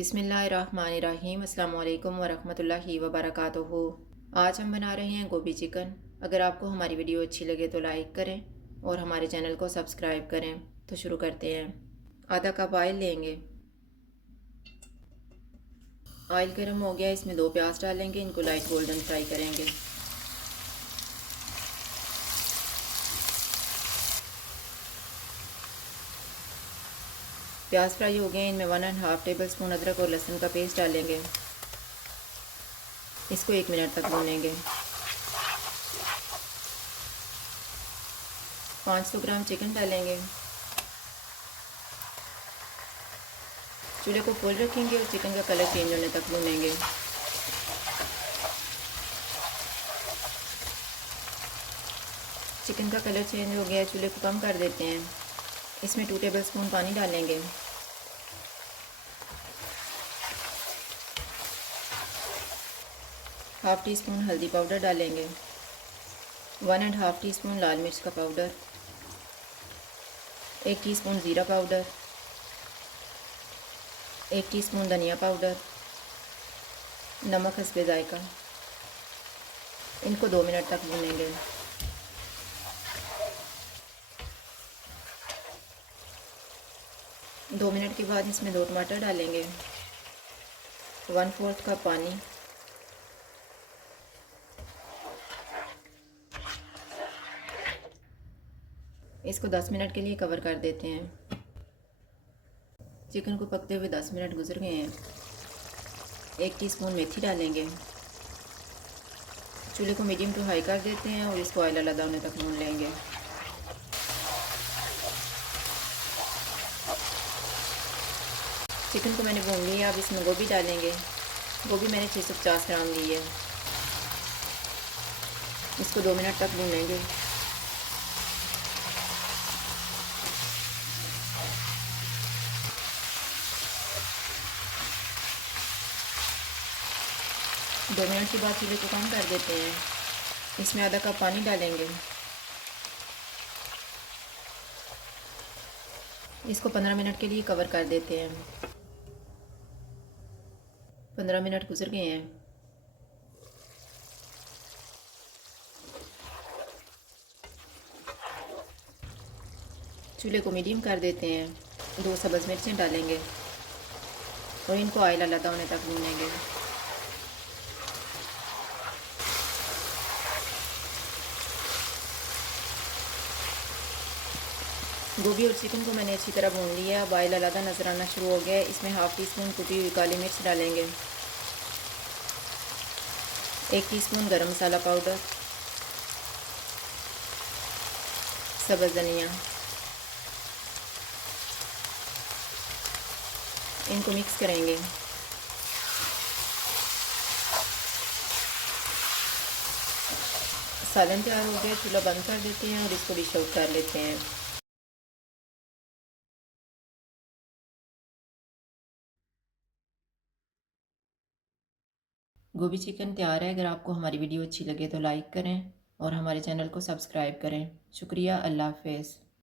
बिस्मिल्लाहिर्रहमानिर्रहीम अस्सलाम वालेकुम वरहमतुल्लाहि वबरकातुहू। आज हम बना रहे हैं गोभी चिकन। अगर आपको हमारी वीडियो अच्छी लगे तो लाइक करें और हमारे चैनल को सब्सक्राइब करें। तो शुरू करते हैं। आधा कप ऑयल लेंगे। ऑयल गर्म हो गया, इसमें 2 प्याज डालेंगे। इनको लाइट गोल्डन फ्राई करेंगे। प्याज फ्राई हो गए, इनमें 1.5 टेबल स्पून अदरक और लहसुन का पेस्ट डालेंगे। इसको 1 मिनट तक भूनेंगे। 500 ग्राम चिकन डालेंगे। चूल्हे को फुल रखेंगे और चिकन का कलर चेंज होने तक भूनेंगे। चिकन का कलर चेंज हो गया है, चूल्हे को कम कर देते हैं। इसमें 2 टेबल स्पून पानी डालेंगे। हाफ़ टी स्पून हल्दी पाउडर डालेंगे। 1.5 टीस्पून लाल मिर्च का पाउडर, 1 टीस्पून ज़ीरा पाउडर, 1 टीस्पून धनिया पाउडर, नमक हस्बे जायका। इनको 2 मिनट तक भूनेंगे। दो मिनट के बाद इसमें 2 टमाटर डालेंगे। 1/4 कप पानी, इसको 10 मिनट के लिए कवर कर देते हैं। चिकन को पकते हुए 10 मिनट गुजर गए हैं। 1 टीस्पून मेथी डालेंगे। चूल्हे को मीडियम टू हाई कर देते हैं और इसको ऑयल अलग होने तक भून लेंगे। चिकन को मैंने भून लिया। अब इसमें गोभी डालेंगे। गोभी मैंने 650 ग्राम ली है। इसको 2 मिनट तक भूनेंगे। दो मिनट के बाद चूल्हे को कम कर देते हैं। इसमें आधा कप पानी डालेंगे। इसको 15 मिनट के लिए कवर कर देते हैं। 15 मिनट गुजर गए हैं। चूल्हे को मीडियम कर देते हैं। 2 सब्ज़ मिर्चें डालेंगे और इनको ऑयल अलग होने तक भूनेंगे। गोभी और चिकन को मैंने अच्छी तरह भून लिया। अब ऑयल अलग नज़र आना शुरू हो गया है। इसमें हाफ़ टी स्पून कुटी हुई काली मिर्च डालेंगे। 1 टीस्पून गरम मसाला पाउडर, सब्ज़ धनिया। इनको मिक्स करेंगे। सालन तैयार हो गया। चूल्हा बंद कर देते हैं और इसको डिश आउट कर लेते हैं। गोभी चिकन तैयार है। अगर आपको हमारी वीडियो अच्छी लगे तो लाइक करें और हमारे चैनल को सब्सक्राइब करें। शुक्रिया। अल्लाह हाफ़िज़।